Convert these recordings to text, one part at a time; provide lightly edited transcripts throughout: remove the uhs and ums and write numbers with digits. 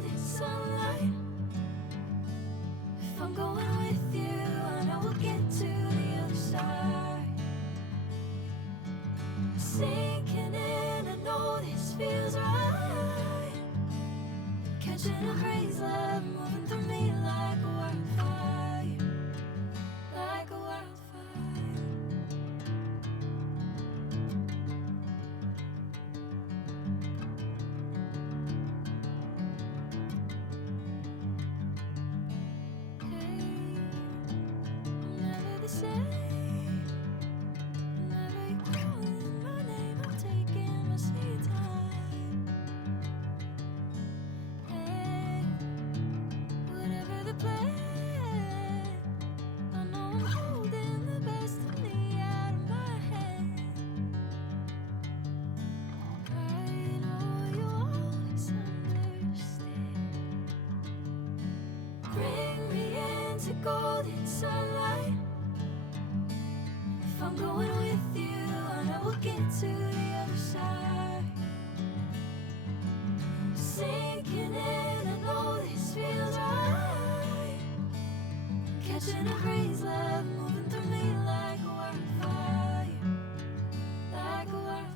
golden sunlight. If I'm going with you, I know we'll get to the other side. Sinking in, I know this feels right. Catching a crazy love moving through me like a wildfire, like a wildfire. Golden sunlight. If I'm going with you, I know we'll get to the other side. Sinking in, I know this feels right. Catching a crazy love moving through me like a wildfire, like a wildfire.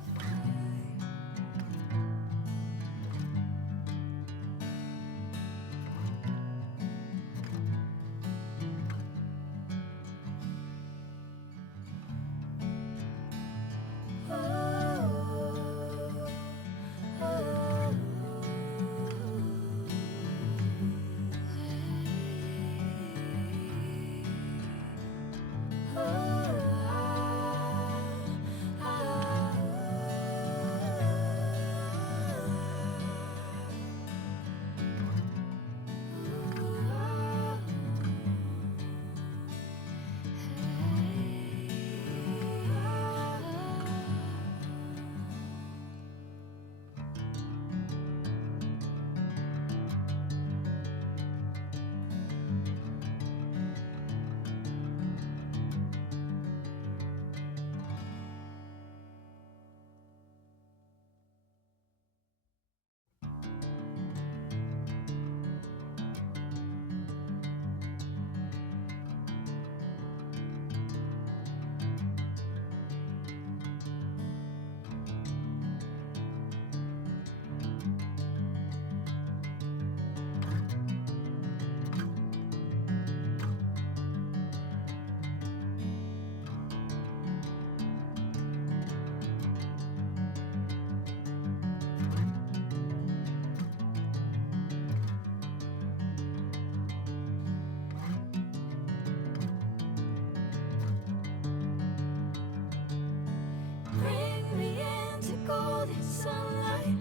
Bring me into golden sunlight.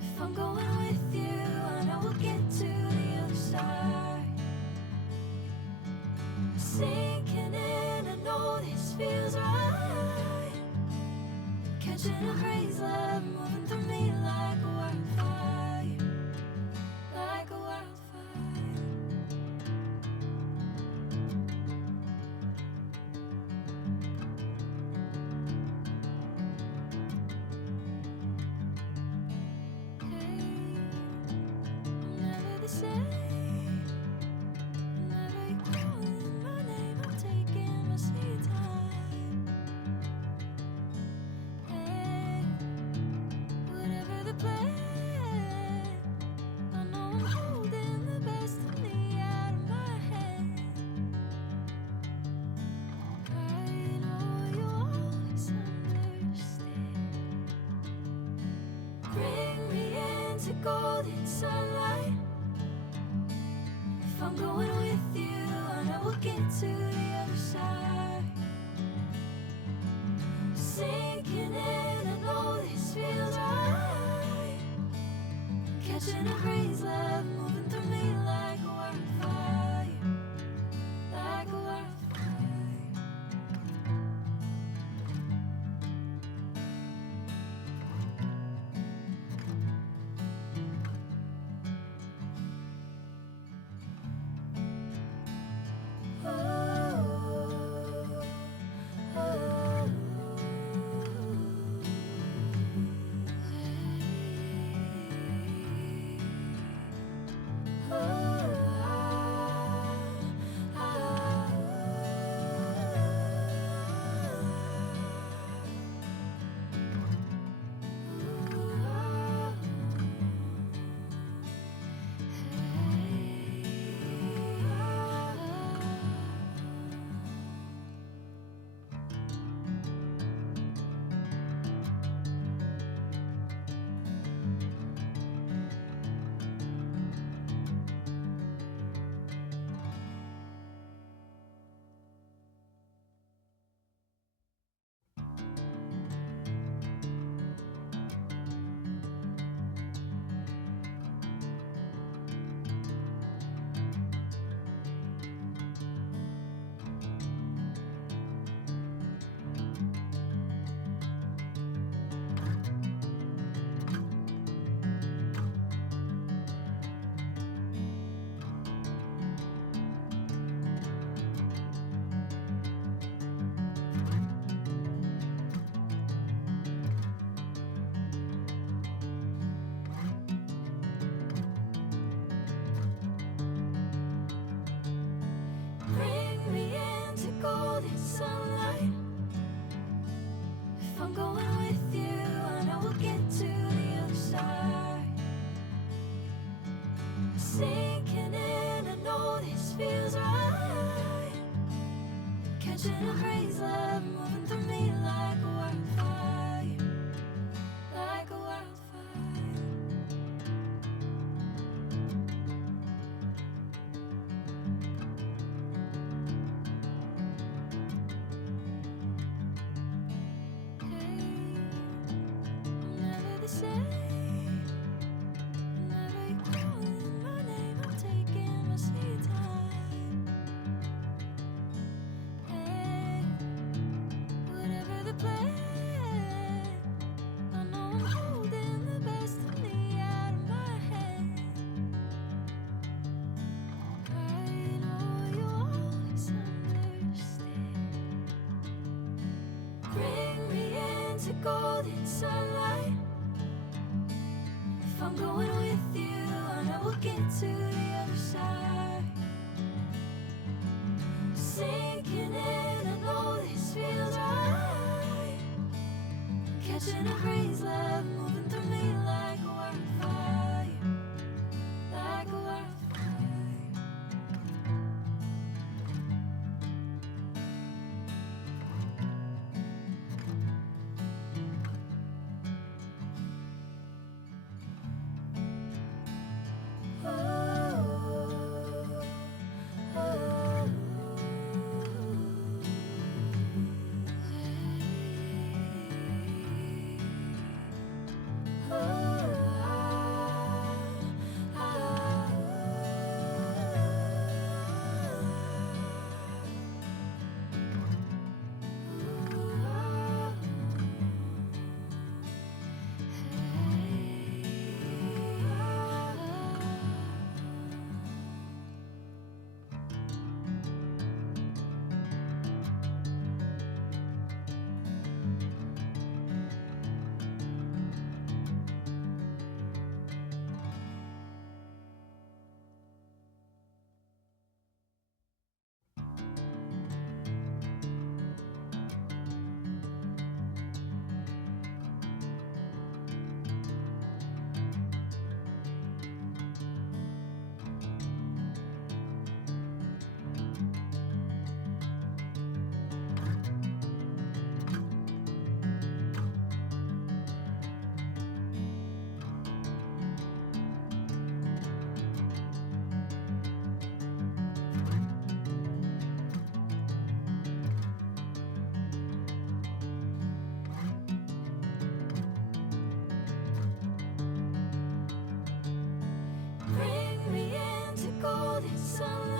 If I'm going with you, I know we'll get to the other side. Sinking in, I know this feels right. Catching a crazy love moving through me like a wildfire, like a wildfire. Bring me into golden sunlight. If I'm going with you, I know we'll get to the other side. Sinking in, I know this feels right. Catching a crazy love moving through me like a wildfire, like a wildfire. me into golden sunlight. If I'm going with you, I know we'll get to the other side. Sinking in, I know this feels right. Catching a breeze, love moving through me like a wildfire, like a wildfire. Hey, I'm never the same. Whenever you're calling my name, I'm taking my sweet time. Hey, whatever the plan, I know I'm holding the best of me out of my hand. I know you'll always understand. Bring me into golden sunlight. If I'm going with you, I know we'll get to the other side. Sinking in, I know this feels right. Catching a breeze, love moving through me like a wildfire, like a wildfire. Bring me into golden sunlight.